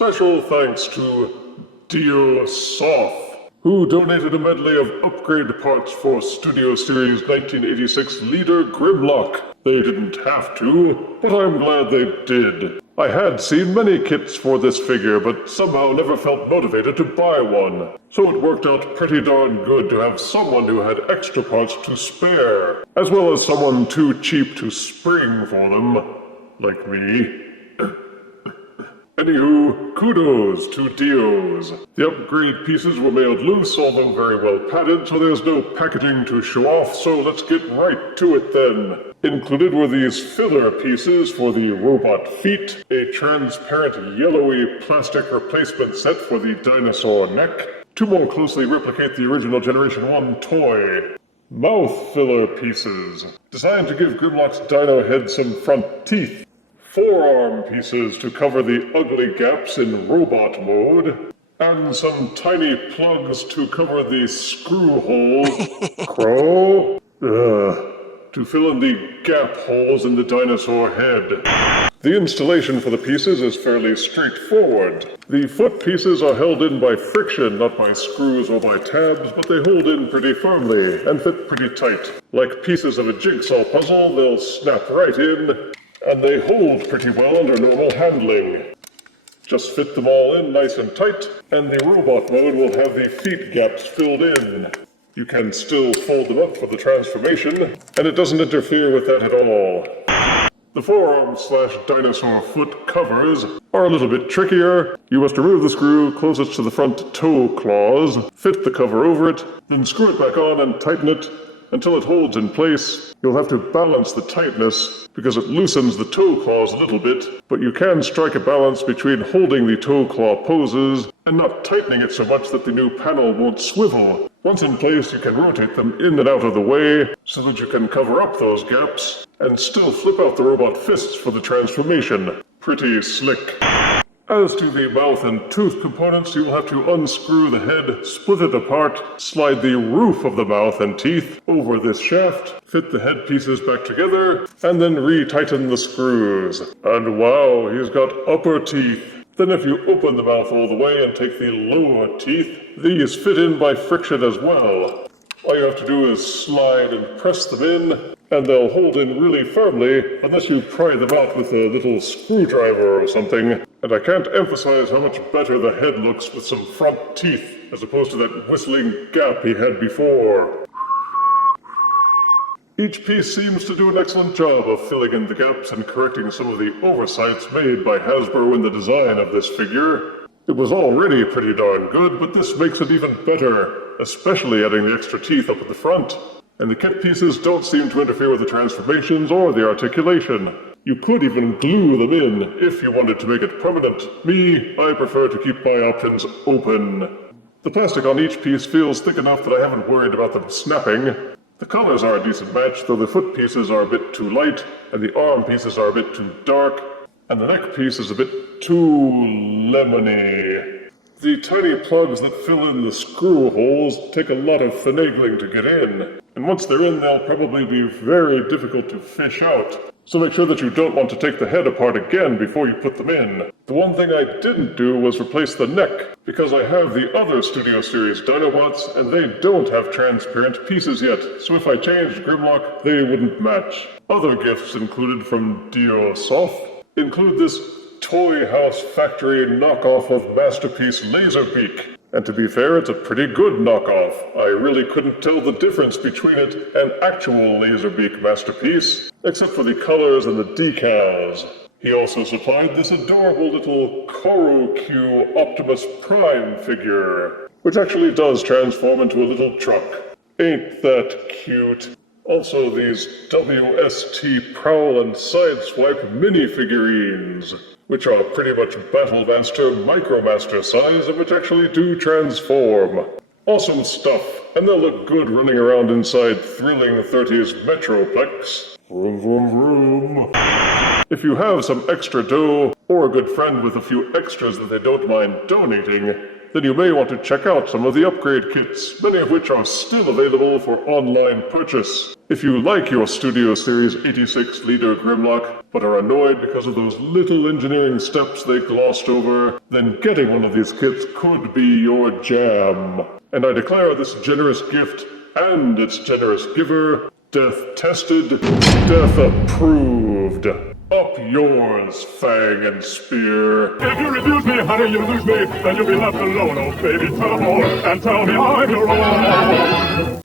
Special thanks to Dio Soth, who donated a medley of upgrade parts for Studio Series 1986 Leader Grimlock. They didn't have to, but I'm glad they did. I had seen many kits for this figure, but somehow never felt motivated to buy one. So it worked out pretty darn good to have someone who had extra parts to spare, as well as someone too cheap to spring for them, like me. Anywho, kudos to Dio's. The upgrade pieces were mailed loose, although very well padded, so there's no packaging to show off, so let's get right to it then. Included were these filler pieces for the robot feet, a transparent yellowy plastic replacement set for the dinosaur neck, to more closely replicate the original Generation 1 toy. Mouth filler pieces, designed to give Grimlock's dino head some front teeth. Forearm pieces to cover the ugly gaps in robot mode, and some tiny plugs to cover the screw holes, to fill in the gap holes in the dinosaur head. The installation for the pieces is fairly straightforward. The foot pieces are held in by friction, not by screws or by tabs, but they hold in pretty firmly and fit pretty tight. Like pieces of a jigsaw puzzle, they'll snap right in, and they hold pretty well under normal handling. Just fit them all in nice and tight, and the robot mode will have the feet gaps filled in. You can still fold them up for the transformation, and it doesn't interfere with that at all. The forearm/dinosaur foot covers are a little bit trickier. You must remove the screw closest to the front toe claws, fit the cover over it, then screw it back on and tighten it until it holds in place. You'll have to balance the tightness because it loosens the toe claws a little bit, but you can strike a balance between holding the toe claw poses and not tightening it so much that the new panel won't swivel. Once in place, you can rotate them in and out of the way so that you can cover up those gaps and still flip out the robot fists for the transformation. Pretty slick. As to the mouth and tooth components, you will have to unscrew the head, split it apart, slide the roof of the mouth and teeth over this shaft, fit the head pieces back together, and then re-tighten the screws. And wow, he's got upper teeth. Then if you open the mouth all the way and take the lower teeth, these fit in by friction as well. All you have to do is slide and press them in, and they'll hold in really firmly unless you pry them out with a little screwdriver or something. And I can't emphasize how much better the head looks with some front teeth as opposed to that whistling gap he had before. Each piece seems to do an excellent job of filling in the gaps and correcting some of the oversights made by Hasbro in the design of this figure. It was already pretty darn good, but this makes it even better, especially adding the extra teeth up at the front. And the kit pieces don't seem to interfere with the transformations or the articulation. You could even glue them in if you wanted to make it permanent. Me, I prefer to keep my options open. The plastic on each piece feels thick enough that I haven't worried about them snapping. The colors are a decent match, though the foot pieces are a bit too light, and the arm pieces are a bit too dark, and the neck piece is a bit too lemony. The tiny plugs that fill in the screw holes take a lot of finagling to get in, and once they're in, they'll probably be very difficult to fish out. So make sure that you don't want to take the head apart again before you put them in. The one thing I didn't do was replace the neck, because I have the other Studio Series Dinobots, and they don't have transparent pieces yet, so if I changed Grimlock, they wouldn't match. Other gifts included from Dio Soth include this Toy House Factory knockoff of Masterpiece Laserbeak. And to be fair, it's a pretty good knockoff. I really couldn't tell the difference between it and actual Laserbeak Masterpiece, except for the colors and the decals. He also supplied this adorable little Choro-Q Optimus Prime figure, which actually does transform into a little truck. Ain't that cute? Also these WST Prowl and Sideswipe mini-figurines, which are pretty much Battlemaster Micromaster size and which actually do transform. Awesome stuff, and they'll look good running around inside thrilling 30s Metroplex. Vroom vroom vroom. If you have some extra dough, or a good friend with a few extras that they don't mind donating, then you may want to check out some of the upgrade kits, many of which are still available for online purchase. If you like your Studio Series 86 Leader Grimlock, but are annoyed because of those little engineering steps they glossed over, then getting one of these kits could be your jam. And I declare this generous gift and its generous giver death tested, death approved. Up yours, Fang and Spear. If you refuse me, honey, you lose me. Then you'll be left alone, oh baby. Tell them all and tell me I'm your own.